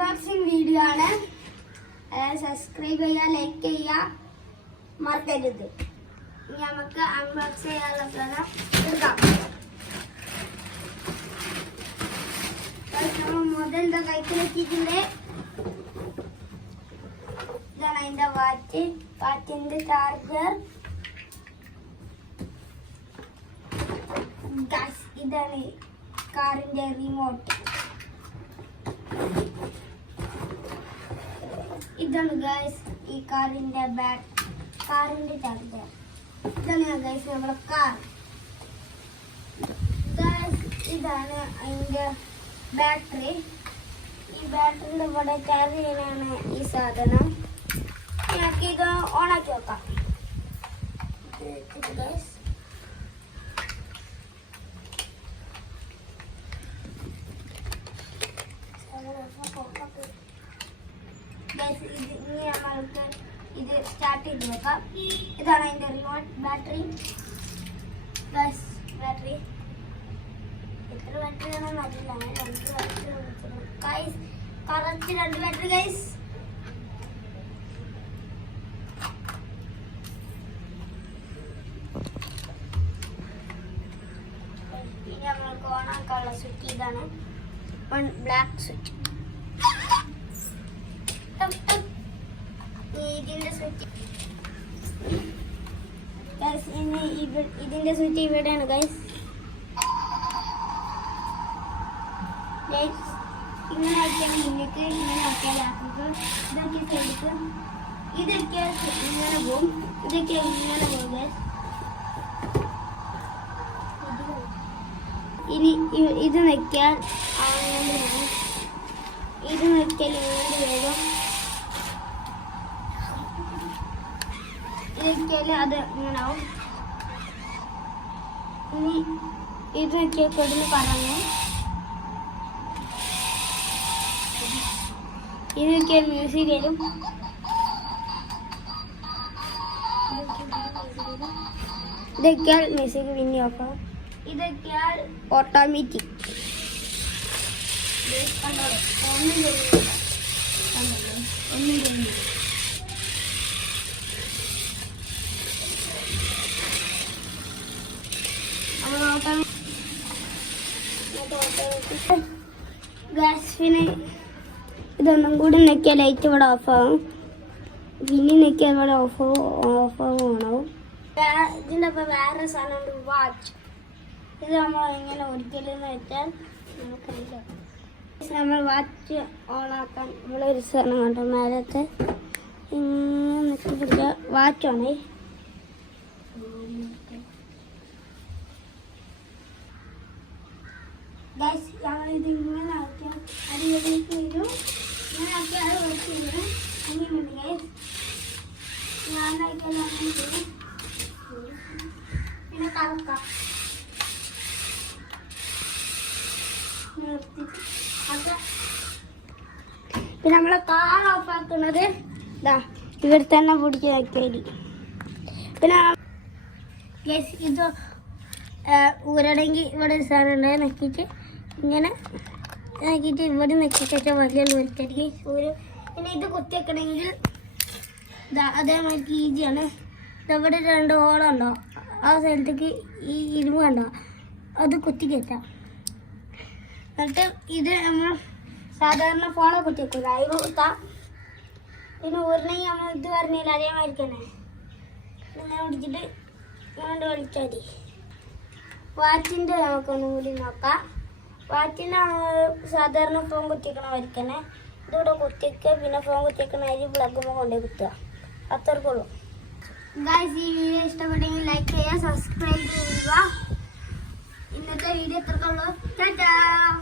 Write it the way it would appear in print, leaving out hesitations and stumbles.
Unboxing video ആണ്. Subscribe ചെയ്യുക, like ചെയ്യുക മറക്കരുത്. ഇനി നമുക്ക് അൺബോക്സ് ചെയ്യാനുള്ള സാധനം എടുക്കാം. നമ്മൾ മുതൽ കൈക്കിലെത്തിയിട്ടുണ്ട്. ഇതാണ് അതിന്റെ വാച്ചിന്റെ ചാർജർ. ഇതാണ് കാറിന്റെ റിമോട്ട്. ഇതാണ് ഗൈസ് ഈ കാറിന്റെ ചാർജർ. ഇതാണ് ഗൈസ് നമ്മുടെ കാർ. ഇതാണ് അതിന്റെ ബാറ്ററി. ഈ ബാറ്ററിയുടെ ഇവിടെ ചാർജ് ചെയ്യാനാണ് ഈ സാധനം. ഞങ്ങൾക്ക് ഇത് ഓണാക്കി വെക്കാം. ഗൈസ് ഇനി നമ്മൾക്ക് ഇത് സ്റ്റാർട്ട് ചെയ്ത് നോക്കാം. ഇതാണ് അതിന്റെ റിമോട്ട്. ബാറ്ററി എത്ര ബാറ്ററി ആണെന്ന് അറിയില്ല. 2 battery guys, correct 2 battery guys. ഇനി നമ്മൾക്ക് ഓണാക്കാനുള്ള സ്വിച്ച് ഇതാണ്. Black switch. ഇതിന്റെ സ്വിച്ച് ഇവിടെയാണ് ഗൈസ്. ഇങ്ങനെ ആക്കിയാൽ മുന്നിട്ട്, ഇങ്ങനെ ആക്കിയാൽ ആക്കുക. ഇതൊക്കെ സൈഡിക്ക്, ഇതൊക്കെ ഇങ്ങനെ പോകും, ഇതൊക്കെ ഇങ്ങനെ പോകും ഗൈസ്. ഇനി ഇത് വെക്കാൻ ഇത് വെക്കൽ ഇങ്ങനെ വേഗം ഇതൊക്കെയാൽ അത് ഇങ്ങനാവും. ഇനി ഇതൊക്കെ കൊടുന്ന് പറഞ്ഞു ഇതൊക്കെ മ്യൂസിക് വരും. ഇതൊക്കെയാൽ മ്യൂസിക് പിന്നെ ഓഫാവും. ഇതൊക്കെയാൽ ഓട്ടോമാറ്റിക്. ഗ്യാസിന് ഇതൊന്നും കൂടി നെക്കിയാൽ ലൈറ്റ് ഇവിടെ ഓഫാവും. പിന്നെ നെക്കിയാൽ ഇവിടെ ഓഫാവും ഓണാവും. ഇതിൻ്റെ ഒപ്പം വേറെ സാധനമുണ്ട്, വാച്ച്. ഇത് നമ്മൾ എങ്ങനെ ഒരിക്കലെന്ന് വെച്ചാൽ നമുക്കറിയില്ല. നമ്മൾ വാച്ച് ഓണാക്കാൻ നമ്മളൊരു സാധനം കണ്ടു മേലത്തെ ഇങ്ങനെ നെക്കി പിടിക്കുക. വാച്ചാണേ. ഗൈസ് ഞങ്ങളിത് ഇങ്ങനെ ആക്കിയാൽ അടിയിലേക്ക് വരും. ഇങ്ങനെ ആക്കിയാൽ അത് വെച്ചിരുന്നു. അങ്ങനെയുണ്ട് ഗൈസ്. ഞാനാക്കിയാൽ അങ്ങനെ ചെയ്യും. പിന്നെ കറക്കാം. പിന്നെ നമ്മളെ കാർ ഓഫാക്കുന്നത് ഇതാ ഇവിടെ തന്നെ പിടിച്ച് നോക്കിയാൽ. പിന്നെ ഗൈസ് ഇത് ഊരണമെങ്കിൽ ഇവിടെ ഒരു സാധനം ഉണ്ടായി നോക്കിയിട്ട് ഇങ്ങനെ നോക്കിയിട്ട് ഇവിടെ നെക്കിട്ട് വലിയ വലിക്കായിരിക്കും ഊര്. പിന്നെ ഇത് കുത്തിവെക്കണമെങ്കിൽ അതേമാതിരി ഈജിയാണ്. ഇവിടെ 2 ഹോളുണ്ടോ, ആ സ്ഥലത്തേക്ക് ഈ ഇരുമ്പ് കണ്ടോ അത് കുത്തി കയറ്റാം. എന്നിട്ട് ഇത് നമ്മൾ സാധാരണ ഫോണെ കുത്തി വെക്കില്ല, അതിൽ കുത്താം. പിന്നെ ഊരണമെങ്കിൽ നമ്മൾ ഇത് പറഞ്ഞില്ല അതേമാതിരി തന്നെ ഇങ്ങനെ പിടിച്ചിട്ട് ഇങ്ങനെ വലിച്ചാൽ മതി. വാച്ചിൻ്റെ നമുക്കൊന്നും കൂടി നോക്കാം. വാച്ചിൻ്റെ സാധാരണ ഫോൺ കുത്തിക്കണ വരിക്കണേ ഇതിവിടെ കുത്തിക്കുക. പിന്നെ ഫോൺ കുത്തിക്കണ അരി പ്ലഗുമ്പോൾ കൊണ്ടുപോയി കുത്തുക. അത്രക്കുള്ളൂ ഗൈസ്. ഈ വീഡിയോ ഇഷ്ടപ്പെട്ടെങ്കിൽ ലൈക്ക് ചെയ്യുക, സബ്സ്ക്രൈബ് ചെയ്യുക. ഇന്നത്തെ വീഡിയോ എത്രക്കുള്ളൂ. ടാറ്റാ.